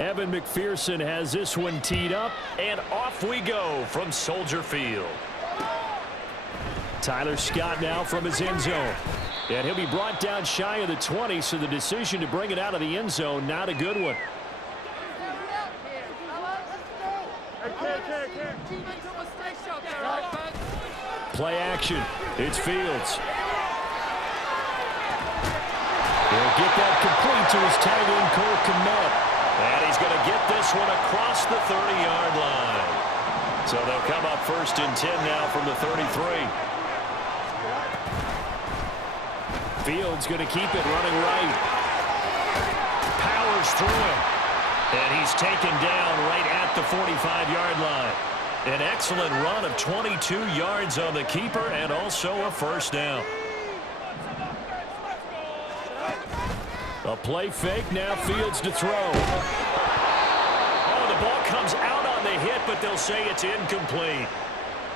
Evan McPherson has this one teed up, and off we go from Soldier Field. Tyler Scott now from his end zone. And he'll be brought down shy of the 20, so the decision to bring it out of the end zone, not a good one. Play action. It's Fields. He'll get that complete to his tight end, Cole Kmet. And he's going to get this one across the 30-yard line. So they'll come up 1st and 10 now from the 33. Fields going to keep it running right. Powers through it. And he's taken down right at the 45-yard line. An excellent run of 22 yards on the keeper and also a 1st down. A play fake, now Fields to throw. Oh, the ball comes out on the hit, but they'll say it's incomplete.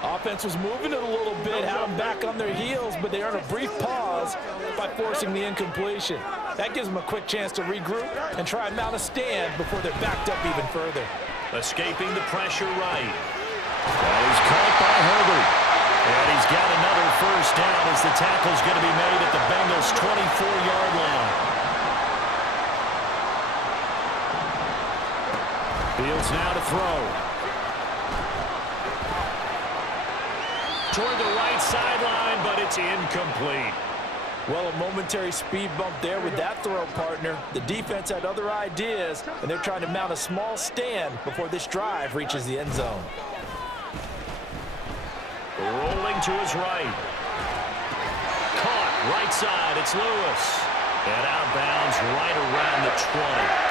Offense was moving it a little bit, had them back on their heels, but they earned a brief pause by forcing the incompletion. That gives them a quick chance to regroup and try and mount a stand before they're backed up even further. Escaping the pressure right. Well, he's caught by Herbert. And he's got another 1st down as the tackle's going to be made at the Bengals' 24-yard line. Fields now to throw. Toward the right sideline, but it's incomplete. Well, a momentary speed bump there with that throw, partner. The defense had other ideas, and they're trying to mount a small stand before this drive reaches the end zone. Rolling to his right. Caught right side. It's Lewis. And out of bounds right around the 20.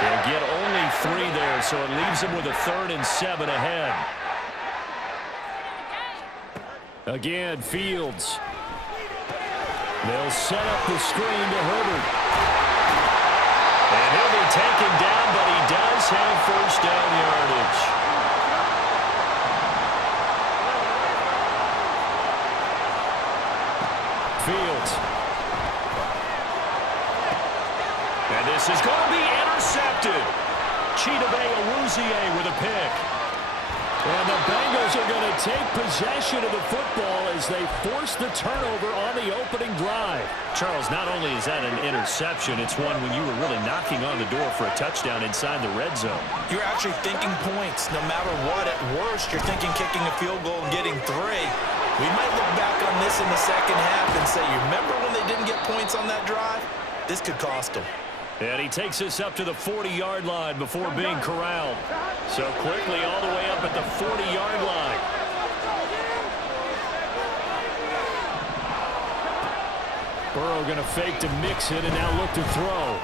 They'll get only 3 there, so it leaves them with a 3rd and 7 ahead. Again, Fields. They'll set up the screen to Herbert. And he'll be taken down, but he does have 1st down yardage. Fields. And this is going to be intercepted. Chidobe Awuzie with a pick. And the Bengals are going to take possession of the football as they force the turnover on the opening drive. Charles, not only is that an interception, it's one when you were really knocking on the door for a touchdown inside the red zone. You're actually thinking points. No matter what, at worst, you're thinking kicking a field goal and getting 3. We might look back on this in the second half and say, you remember when they didn't get points on that drive? This could cost them. And he takes us up to the 40-yard line before being corralled. So quickly all the way up at the 40-yard line. Burrow going to fake to Mixon and now look to throw.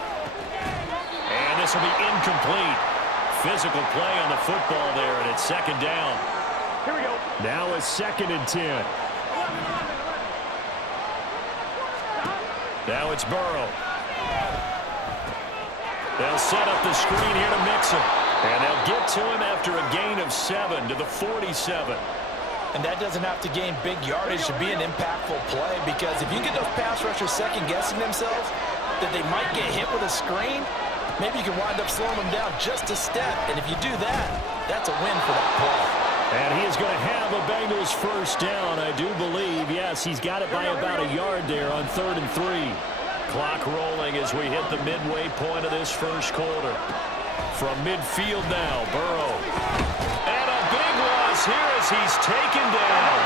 And this will be incomplete. Physical play on the football there, and it's 2nd down. Here we go. Now it's 2nd and 10. Now it's Burrow. They'll set up the screen here to Mixon. And they'll get to him after a gain of 7 to the 47. And that doesn't have to gain big yardage to be an impactful play, because if you get those pass rushers second-guessing themselves that they might get hit with a screen, maybe you can wind up slowing them down just a step. And if you do that, that's a win for that play. And he is going to have a Bengals 1st down, I do believe. Yes, he's got it by about a yard there on 3rd and 3. Clock rolling as we hit the midway point of this 1st quarter. From midfield now, Burrow. And a big loss here as he's taken down.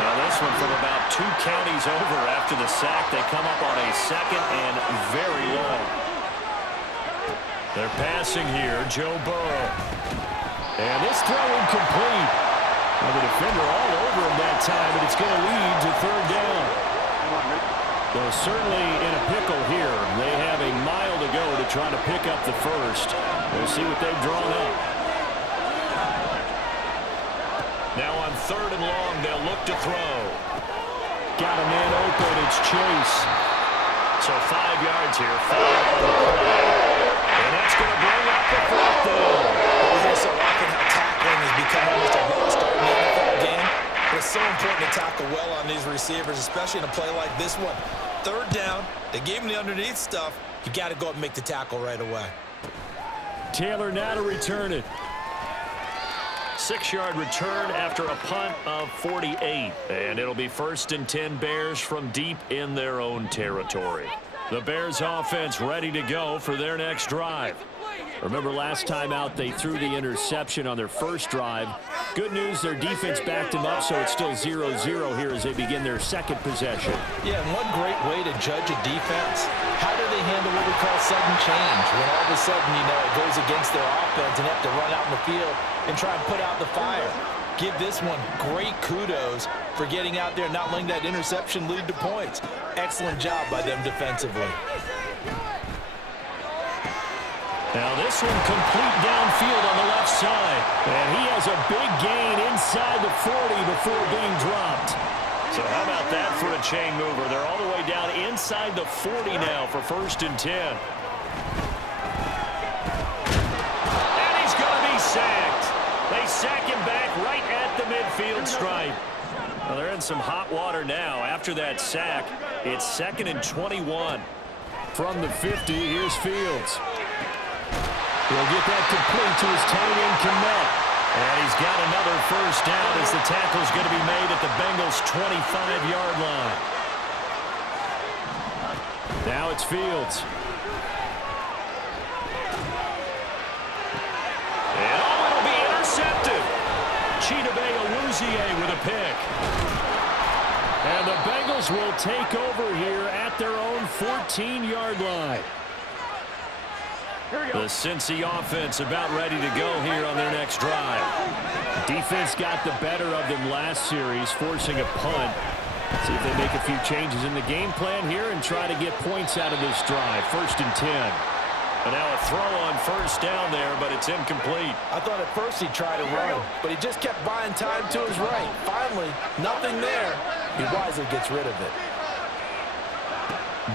Now this one from about 2 counties over after the sack. They come up on a 2nd and very long. They're passing here, Joe Burrow. And this throw incomplete. Now the defender all over him that time, and it's going to lead to 3rd down. They're certainly in a pickle here. They have a mile to go to try to pick up the 1st. We'll see what they've drawn up. Now on 3rd and long, they'll look to throw. Got a man open. It's Chase. So 5 yards here. 5 on the play. And that's going to bring up the 4th down. We hear so often how tackling has become almost a lost art in the NFL game. But it's so important to tackle well on these receivers, especially in a play like this one. 3rd down, they gave him the underneath stuff. You got to go up and make the tackle right away. Taylor now to return it. 6-yard return after a punt of 48. And it'll be 1st and 10 Bears from deep in their own territory. The Bears offense ready to go for their next drive. Remember last time out they threw the interception on their first drive. Good news, their defense backed them up, so it's still 0-0 here as they begin their second possession. Yeah, and one great way to judge a defense, how do they handle what we call sudden change? When all of a sudden, it goes against their offense and they have to run out in the field and try and put out the fire. Give this one great kudos for getting out there and not letting that interception lead to points. Excellent job by them defensively. Now this one complete downfield on the left side. And he has a big gain inside the 40 before being dropped. So how about that for a chain mover? They're all the way down inside the 40 now for 1st and 10. And he's going to be sacked. They sack him back right at the midfield stripe. Well, they're in some hot water now. After that sack, it's 2nd and 21. From the 50, here's Fields. He'll get that complete to his tight end, Kmet. And he's got another 1st down as the tackle's going to be made at the Bengals' 25-yard line. Now it's Fields. And it'll be intercepted. Chidobe Awuzie with a pick. And the Bengals will take over here at their own 14-yard line. The Cincy offense about ready to go here on their next drive. Defense got the better of them last series, forcing a punt. See if they make a few changes in the game plan here and try to get points out of this drive. 1st and 10. And now a throw on 1st down there, but it's incomplete. I thought at first he'd try to run, but he just kept buying time to his right. Finally, nothing there. He wisely gets rid of it.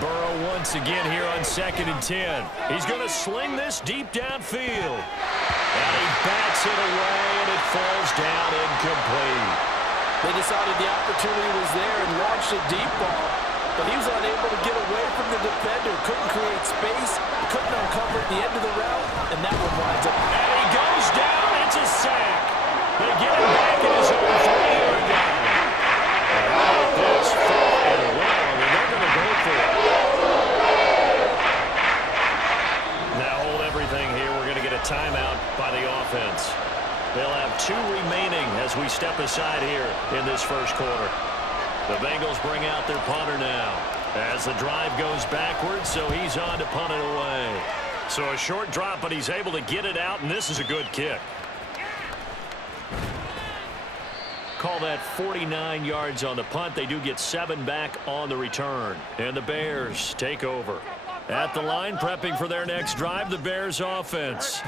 Burrow once again here on 2nd and 10. He's going to sling this deep downfield. And he bats it away, and it falls down incomplete. They decided the opportunity was there and launched a deep ball, but he was unable to get away from the defender. Couldn't create space, couldn't uncover at the end of the route, and that one winds up. And he goes down. It's a sack. They get him back in his own 40-yard line. And how about this? 4th and long, and they're going to go for it. Timeout by the offense. They'll have 2 remaining as we step aside here in this 1st quarter. The Bengals bring out their punter now as the drive goes backwards, so he's on to punt it away. So a short drop, but he's able to get it out, and this is a good kick. Call that 49 yards on the punt. They do get 7 back on the return. And the Bears take over. At the line, prepping for their next drive, the Bears offense.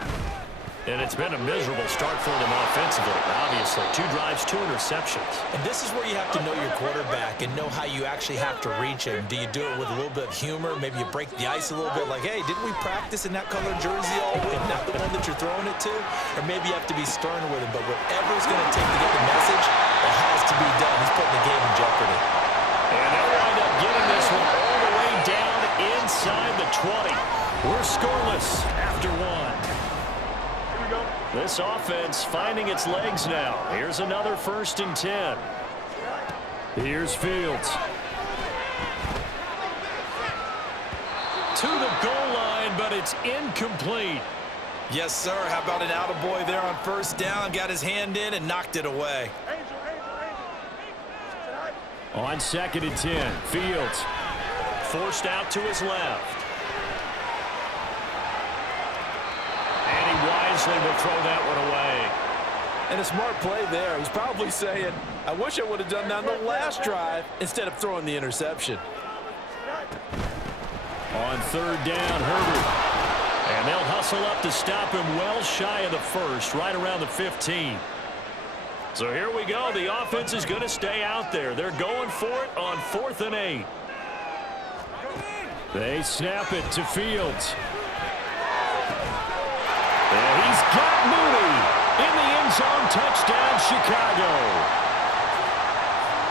And it's been a miserable start for them offensively, obviously. 2 drives, 2 interceptions. And this is where you have to know your quarterback and know how you actually have to reach him. Do you do it with a little bit of humor? Maybe you break the ice a little bit, like, hey, didn't we practice in that colored jersey all week? Not the one that you're throwing it to? Or maybe you have to be sterner with him. But whatever it's going to take to get the message, it has to be done. He's putting the game in jeopardy. And they'll wind up getting this one all the way down inside the 20. We're scoreless after 1. This offense finding its legs now. Here's another 1st and 10. Here's Fields. To the goal line, but it's incomplete. Yes, sir. How about an attaboy there on 1st down? Got his hand in and knocked it away. On 2nd and 10, Fields forced out to his left. And he wisely will throw that one away. And a smart play there. He's probably saying, I wish I would have done that on the last drive instead of throwing the interception. On 3rd down, Herbert. And they'll hustle up to stop him well shy of the 1st, right around the 15. So here we go. The offense is going to stay out there. They're going for it on 4th and 8. They snap it to Fields. And he's got Mooney in the end zone. Touchdown, Chicago.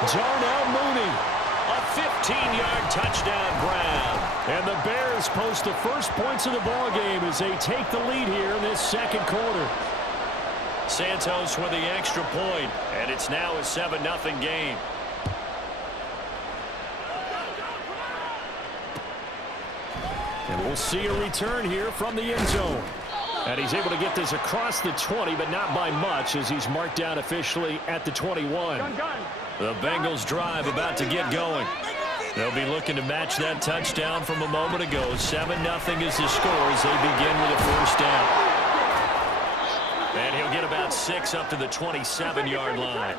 Darnell Mooney, a 15-yard touchdown grab. And the Bears post the first points of the ball game as they take the lead here in this second quarter. Santos with the extra point, and it's now a 7-0 game. And we'll see a return here from the end zone. And he's able to get this across the 20, but not by much, as he's marked down officially at the 21. The Bengals drive about to get going. They'll be looking to match that touchdown from a moment ago. 7-0 is the score as they begin with a first down. And he'll get about 6 up to the 27-yard line.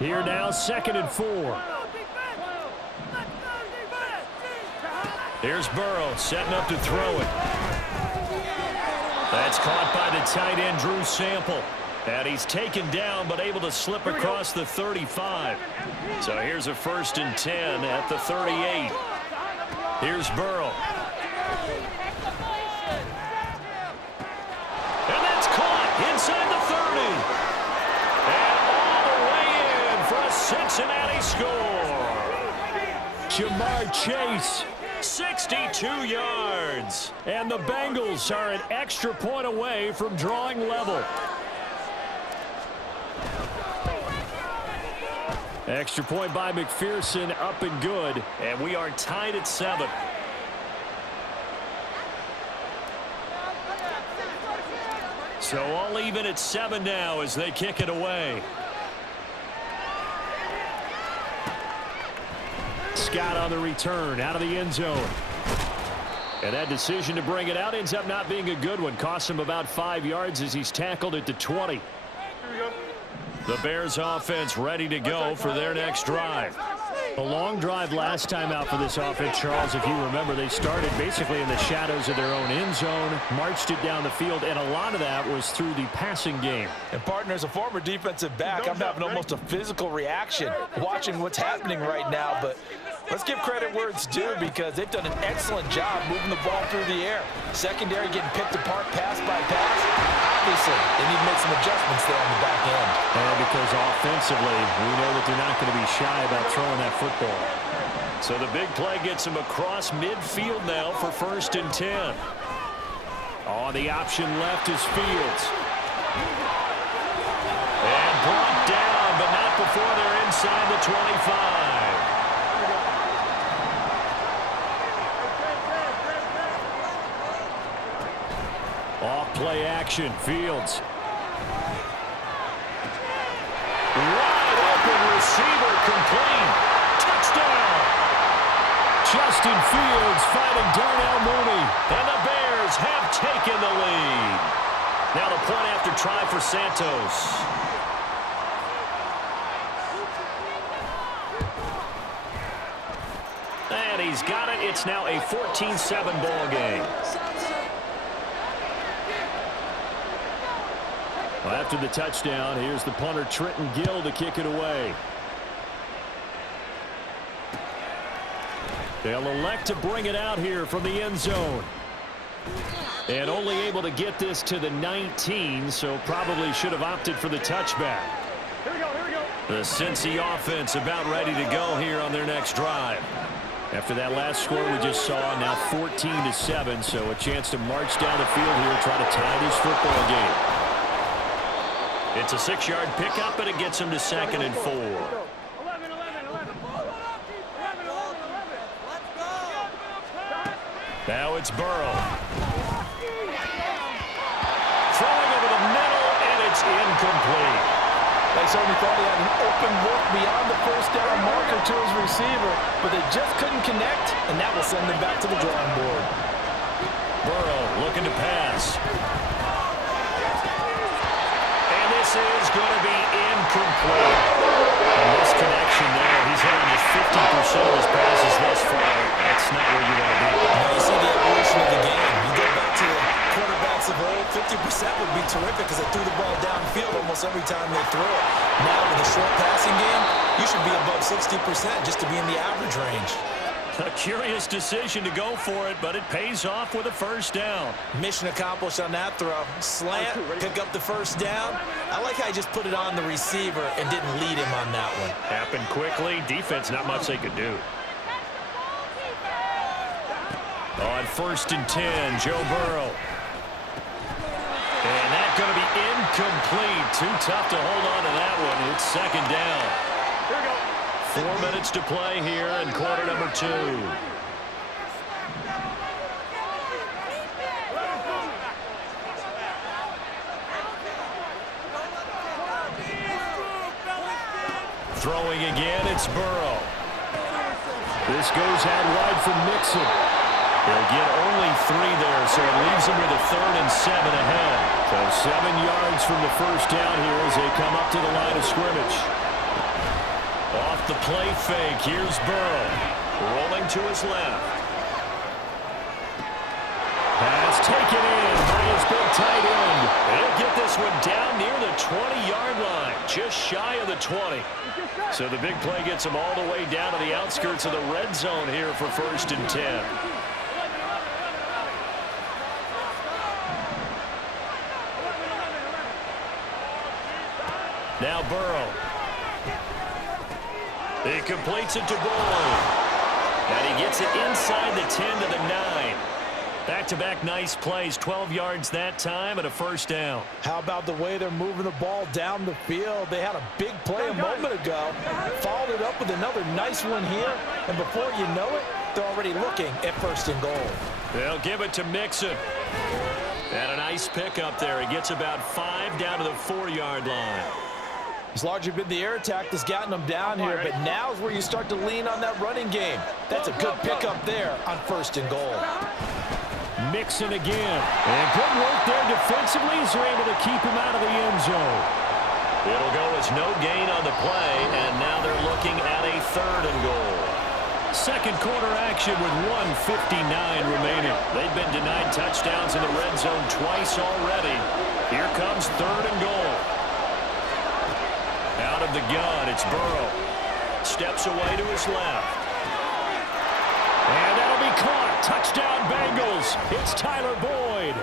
Here now, 2nd and 4. Here's Burrow setting up to throw it. That's caught by the tight end, Drew Sample. And he's taken down, but able to slip across the 35. So here's a 1st and 10 at the 38. Here's Burrow. And that's caught inside the 30. And all the way in for a Cincinnati score. Jamar Chase, 62 yards. And the Bengals are an extra point away from drawing level. Extra point by McPherson, up and good. And we are tied at 7. So all even at 7 now as they kick it away. Scott on the return out of the end zone. And that decision to bring it out ends up not being a good one. Costs him about 5 yards as he's tackled at the 20. Here we go. The Bears offense ready to go for their next drive. A long drive last time out for this offense, Charles. If you remember, they started basically in the shadows of their own end zone, marched it down the field, and a lot of that was through the passing game. And partner, as a former defensive back, I'm having almost a physical reaction watching what's happening right now. But let's give credit where it's due, because they've done an excellent job moving the ball through the air. Secondary getting picked apart pass by pass. Obviously, they need to make some adjustments there on the back end. And because offensively, we know that they're not going to be shy about throwing that football. So the big play gets him across midfield now for 1st and 10. Oh, the option left is Fields. And brought down, but not before they're inside the 25. Off play action, Fields. Wide open receiver, complete. Touchdown. Justin Fields finding Darnell Mooney. And the Bears have taken the lead. Now the point after try for Santos. And he's got it. It's now a 14-7 ball game. Well, after the touchdown, here's the punter, Trenton Gill, to kick it away. They'll elect to bring it out here from the end zone. And only able to get this to the 19, so probably should have opted for the touchback. Here we go, here we go. The Cincy offense about ready to go here on their next drive. After that last score we just saw, now 14-7, so a chance to march down the field here and try to tie this football game. It's a 6-yard pickup, and it gets him to 2nd and 4. 11. Now it's Burrow. Throwing over the middle, and it's incomplete. They certainly thought he had an open look beyond the first down marker to his receiver, but they just couldn't connect, and that will send them back to the drawing board. Burrow looking to pass. And this is going to be incomplete. And this connection there, he's hit almost 50% of his passes thus far. That's not where you want to be. Now you see the evolution of the game. You go back to the quarterbacks of old, 50% would be terrific because they threw the ball downfield almost every time they throw it. Now with a short passing game, you should be above 60% just to be in the average range. A curious decision to go for it, but it pays off with a first down. Mission accomplished on that throw. Slant, pick up the first down. I like how he just put it on the receiver and didn't lead him on that one. Happened quickly. Defense, not much they could do. On 1st and 10, Joe Burrow. And that's going to be incomplete. Too tough to hold on to that one. It's 2nd down. Here we go. 4 minutes to play here in quarter number 2. Throwing again, it's Burrow. This goes out wide for Mixon. They'll get only 3 there, so it leaves them with a 3rd and 7 ahead. So 7 yards from the first down here as they come up to the line of scrimmage. Off the play fake, here's Burrow. Rolling to his left. Pass taken in by his big tight end. He'll get this one down near the 20-yard line, just shy of the 20. So the big play gets him all the way down to the outskirts of the red zone here for 1st and 10. Now Burrow. He completes it to Boyd. And he gets it inside the 10 to the 9. Back-to-back nice plays, 12 yards that time and a 1st down. How about the way they're moving the ball down the field? They had a big play a moment ago, followed it up with another nice one here, and before you know it, they're already looking at 1st and goal. They'll give it to Mixon. And a nice pickup there. He gets about 5 down to the 4-yard line. It's largely been the air attack that's gotten them down here, but now is where you start to lean on that running game. That's a good pickup there on 1st and goal. Mixon again. And good work there defensively as they're able to keep him out of the end zone. It'll go as no gain on the play, and now they're looking at a 3rd and goal. Second quarter action with 1:59 remaining. They've been denied touchdowns in the red zone twice already. Here comes 3rd and goal. Out of the gun, it's Burrow. Steps away to his left. And that'll be caught. Touchdown Bengals. It's Tyler Boyd.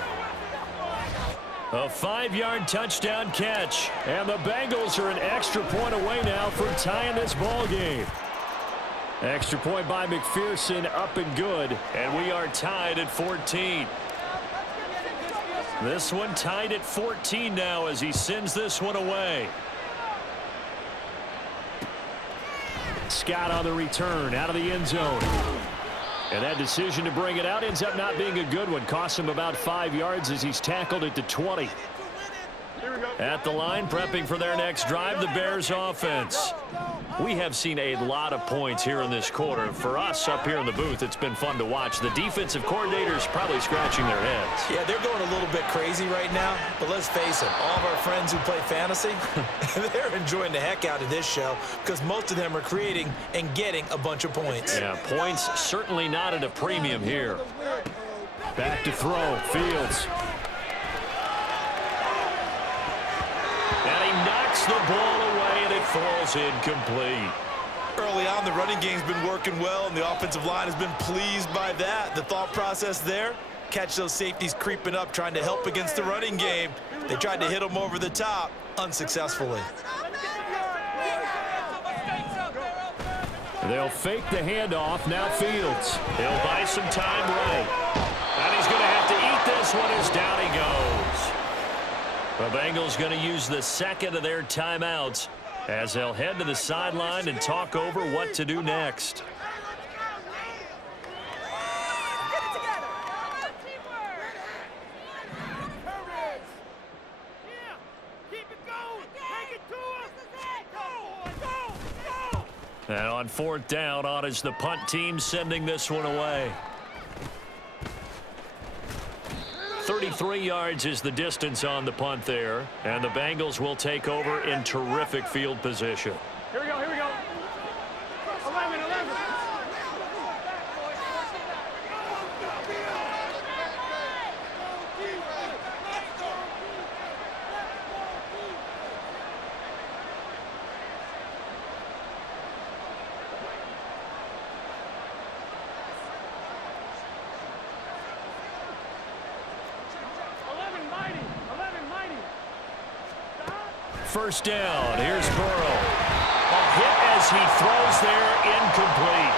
A 5-yard touchdown catch. And the Bengals are an extra point away now from tying this ball game. Extra point by McPherson, up and good. And we are tied at 14. This one tied at 14 now as he sends this one away. Scott on the return, out of the end zone. And that decision to bring it out ends up not being a good one. Costs him about 5 yards as he's tackled at the 20. At the line, prepping for their next drive, the Bears offense. We have seen a lot of points here in this quarter. For us up here in the booth, it's been fun to watch. The defensive coordinators probably scratching their heads. Yeah, they're going a little bit crazy right now, but let's face it, all of our friends who play fantasy, they're enjoying the heck out of this show because most of them are creating and getting a bunch of points. Yeah, points certainly not at a premium here. Back to throw, Fields. And he knocks the ball away, and it falls incomplete. Early on, the running game's been working well, and the offensive line has been pleased by that. The thought process there, catch those safeties creeping up, trying to help against the running game. They tried to hit them over the top, unsuccessfully. They'll fake the handoff. Now Fields. He'll buy some time right. And he's going to have to eat this one as down he goes. The Bengals going to use the second of their timeouts as they'll head to the sideline and talk over what to do next. And on 4th down, on is the punt team sending this one away. 33 yards is the distance on the punt there. And the Bengals will take over in terrific field position. Here we go, here we go. 11. First down. Here's Burrow. A hit as he throws there, incomplete.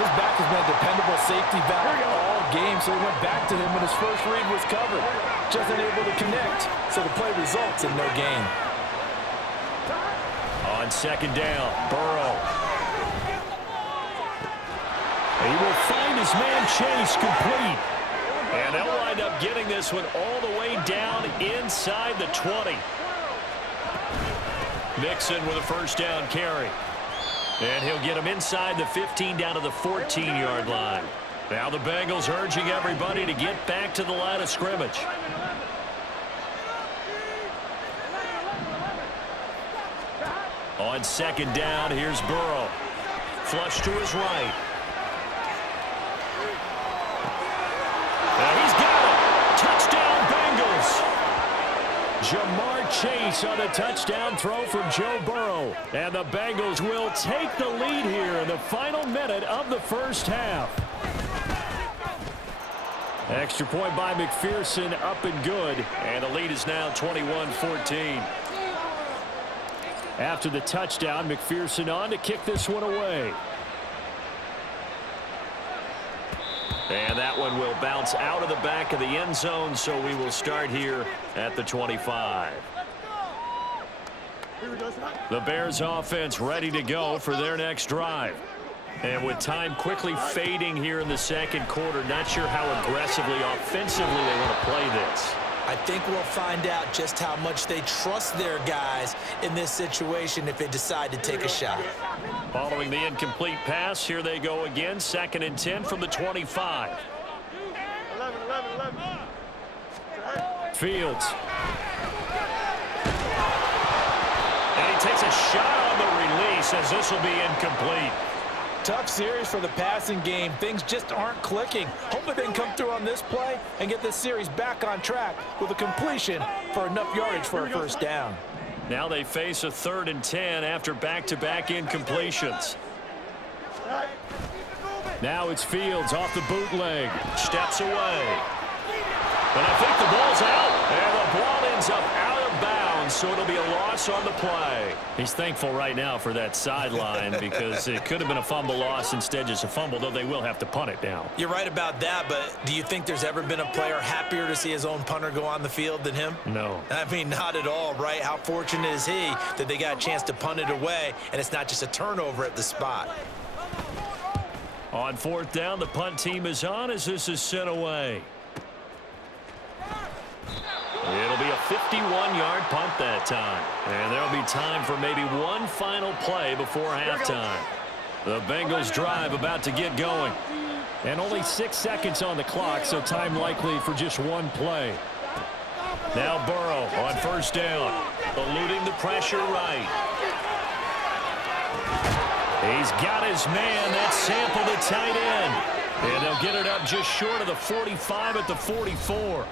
His back has been a dependable safety valve all game, so he went back to him when his first read was covered. Just unable to connect, so the play results in no gain. On second down, Burrow. He will find his man Chase complete. And they'll wind up getting this one all the way down inside the 20. Mixon with a first down carry. And he'll get him inside the 15 down to the 14-yard line. Now the Bengals urging everybody to get back to the line of scrimmage. On second down, here's Burrow. Flush to his right. And he's got it. Touchdown, Bengals. Jamar Chase on a touchdown throw from Joe Burrow. And the Bengals will take the lead here in the final minute of the first half. Extra point by McPherson, up and good. And the lead is now 21-14. After the touchdown, McPherson on to kick this one away. And that one will bounce out of the back of the end zone, so we will start here at the 25. The Bears offense ready to go for their next drive. And with time quickly fading here in the second quarter, not sure how aggressively, offensively they want to play this. I think we'll find out just how much they trust their guys in this situation if they decide to take a shot. Following the incomplete pass, here they go again. 2nd and 10 from the 25. 11. Fields. And he takes a shot on the release as this will be incomplete. Tough series for the passing game. Things just aren't clicking. Hopefully they can come through on this play and get this series back on track with a completion for enough yardage for a first down. Now they face a 3rd and 10 after back-to-back incompletions. Now it's Fields off the bootleg. Steps away. But I think the ball's out. And the ball ends up out of bounds, so it'll be a loss on the play. He's thankful right now for that sideline because it could have been a fumble loss, instead just a fumble, though they will have to punt it down. You're right about that, but do you think there's ever been a player happier to see his own punter go on the field than him? No. I mean, not at all, right? How fortunate is he that they got a chance to punt it away, and it's not just a turnover at the spot. On 4th down, the punt team is on as this is sent away. It'll be a 51-yard punt that time. And there'll be time for maybe one final play before halftime. The Bengals drive about to get going. And only 6 seconds on the clock, so time likely for just one play. Now Burrow on 1st down. Eluding the pressure right. He's got his man. That's Sample, the tight end. And they'll get it up just short of the 45 at the 44.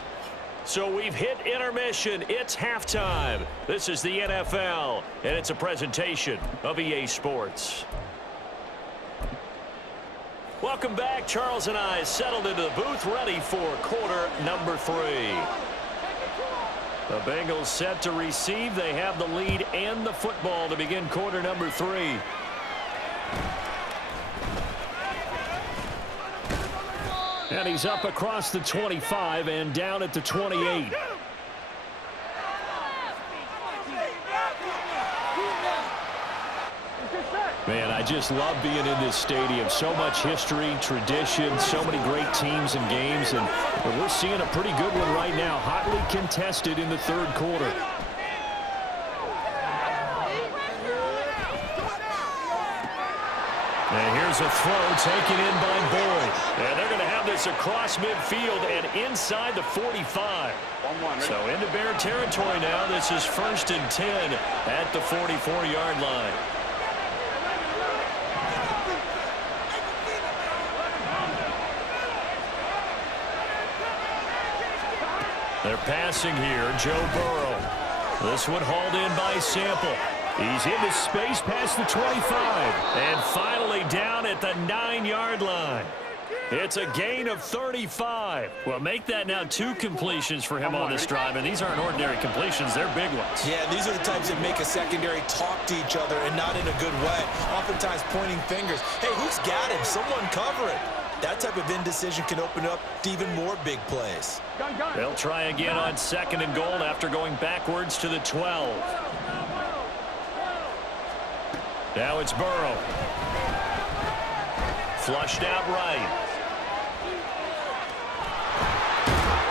So we've hit intermission. It's halftime. This is the NFL, and it's a presentation of EA Sports. Welcome back. Charles and I settled into the booth, ready for quarter number 3. The Bengals set to receive. They have the lead and the football to begin quarter number 3. And he's up across the 25 and down at the 28. Man, I just love being in this stadium. So much history, tradition, so many great teams and games. And we're seeing a pretty good one right now, hotly contested in the 3rd quarter. And here's a throw taken in by Boyd. And they're going to have this across midfield and inside the 45. So into Bear territory now. This is 1st and 10 at the 44-yard line. They're passing here. Joe Burrow. This one hauled in by Sample. He's into space past the 25. And finally down at the 9-yard line. It's a gain of 35. Well, make that now 2 completions for him on this drive. And these aren't ordinary completions. They're big ones. Yeah, these are the types that make a secondary talk to each other and not in a good way. Oftentimes pointing fingers. Hey, who's got him? Someone cover it. That type of indecision can open up to even more big plays. They'll try again on 2nd and goal after going backwards to the 12. Now it's Burrow. Flushed out right.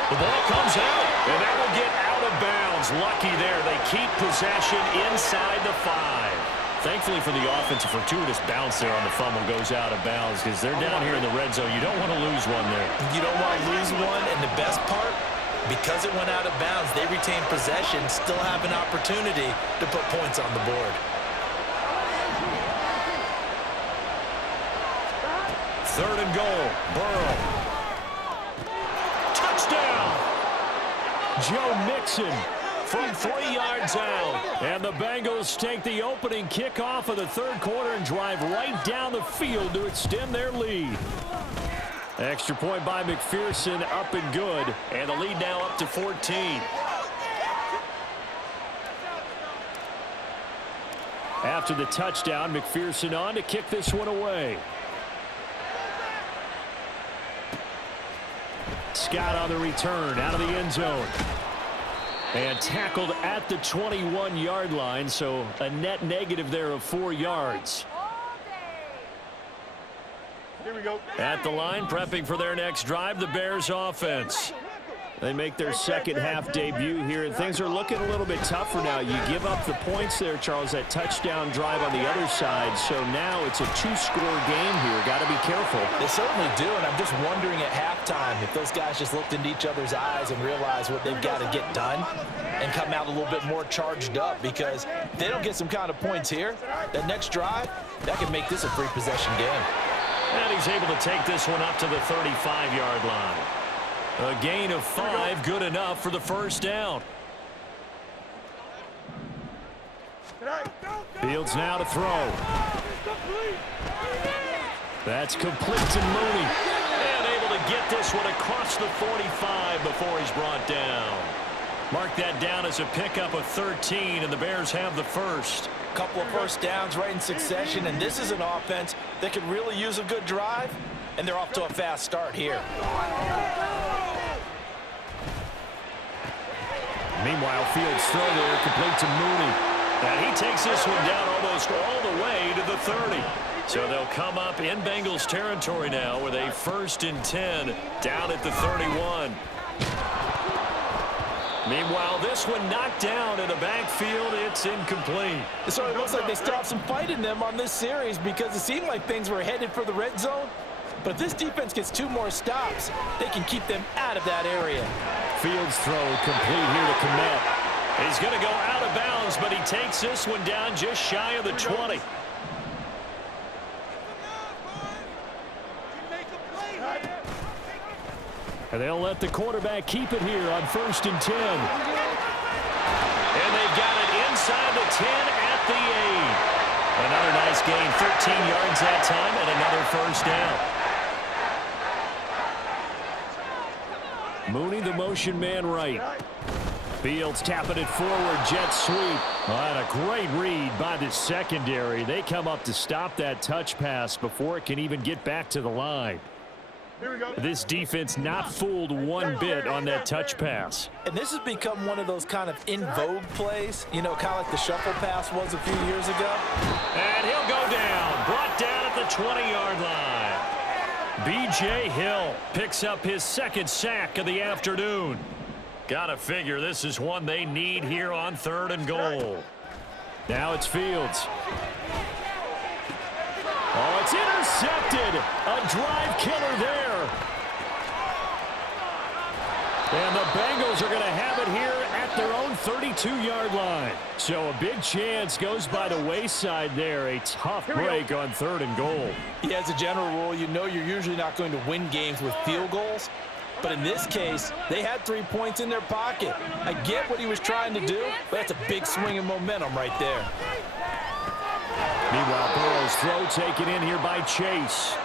The ball comes out, and that will get out of bounds. Lucky there. They keep possession inside the 5. Thankfully for the offense, a fortuitous bounce there on the fumble goes out of bounds because they're down here in the red zone. You don't want to lose one there. You don't want to lose one, and the best part, because it went out of bounds, they retain possession, still have an opportunity to put points on the board. 3rd and goal. Burrow. Touchdown! Joe Mixon from 3 yards out. And the Bengals take the opening kickoff of the 3rd quarter and drive right down the field to extend their lead. Extra point by McPherson, up and good. And the lead now up to 14. After the touchdown, McPherson on to kick this one away. Scott on the return, out of the end zone. And tackled at the 21-yard line, so a net negative there of 4 yards. Here we go. At the line, prepping for their next drive, the Bears offense. They make their second half debut here, and things are looking a little bit tougher now. You give up the points there, Charles, that touchdown drive on the other side, so now it's a 2-score game here. Got to be careful. They certainly do, and I'm just wondering at halftime if those guys just looked into each other's eyes and realized what they've got to get done and come out a little bit more charged up, because if they don't get some kind of points here, that next drive, that could make this a three-possession game. And he's able to take this one up to the 35-yard line. A gain of 5, good enough for the first down. Fields now to throw. That's complete to Mooney. And able to get this one across the 45 before he's brought down. Mark that down as a pickup of 13, and the Bears have the first. Couple of first downs right in succession, and this is an offense that could really use a good drive, and they're off to a fast start here. Meanwhile, Fields throw there, complete to Mooney. And he takes this one down almost all the way to the 30. So they'll come up in Bengals territory now with a 1st and 10 down at the 31. Meanwhile, this one knocked down in the backfield. It's incomplete. It sort of looks like they stopped some fight in them on this series because it seemed like things were headed for the red zone. But if this defense gets 2 more stops, they can keep them out of that area. Fields throw complete here to Kmet. He's going to go out of bounds, but he takes this one down just shy of the 20. And they'll let the quarterback keep it here on 1st and 10. And they've got it inside the 10 at the 8. Another nice gain, 13 yards that time, and another first down. Mooney, the motion man right. Fields tapping it forward, jet sweep. And a great read by the secondary. They come up to stop that touch pass before it can even get back to the line. Here we go. This defense not fooled one bit on that touch pass. And this has become one of those kind of in vogue plays, you know, kind of like the shuffle pass was a few years ago. And he'll go down, brought down at the 20-yard line. B.J. Hill picks up his 2nd sack of the afternoon. Gotta figure this is one they need here on 3rd and goal. Now it's Fields. Oh, it's intercepted. A drive killer there. And the Bengals are going to have it here at their own 32-yard line. So a big chance goes by the wayside there. A tough break on 3rd and goal. Yeah, as a general rule, you know you're usually not going to win games with field goals. But in this case, they had 3 points in their pocket. I get what he was trying to do, but that's a big swing of momentum right there. Meanwhile, Burrow's throw taken in here by Chase.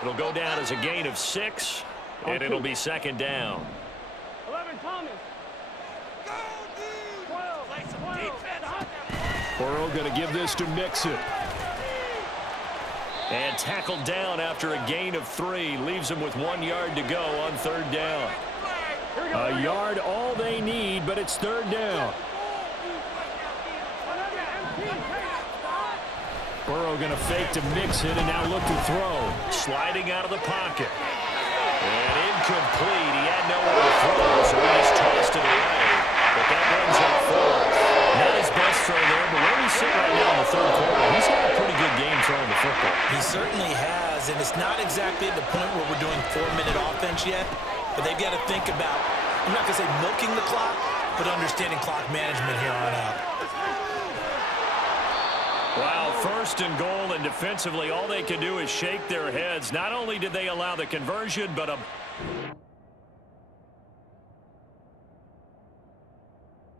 It'll go down as a gain of 6, and it'll be 2nd down. 11, Thomas. Go, 12. Play some defense. Burrow going to give this to Mixon. And tackled down after a gain of 3. Leaves him with 1 yard to go on 3rd down. A yard all they need, but it's 3rd down. Burrow going to fake to mix it and now look to throw. Sliding out of the pocket. And incomplete. He had nowhere to throw, so he just tossed it away. But that brings up 4. Not his best throw there, but where we sit right now in the 3rd quarter, he's had a pretty good game throwing the football. He certainly has, and it's not exactly at the point where we're doing 4-minute offense yet, but they've got to think about, I'm not going to say milking the clock, but understanding clock management here on out. Wow, 1st and goal, and defensively all they can do is shake their heads. Not only did they allow the conversion, but a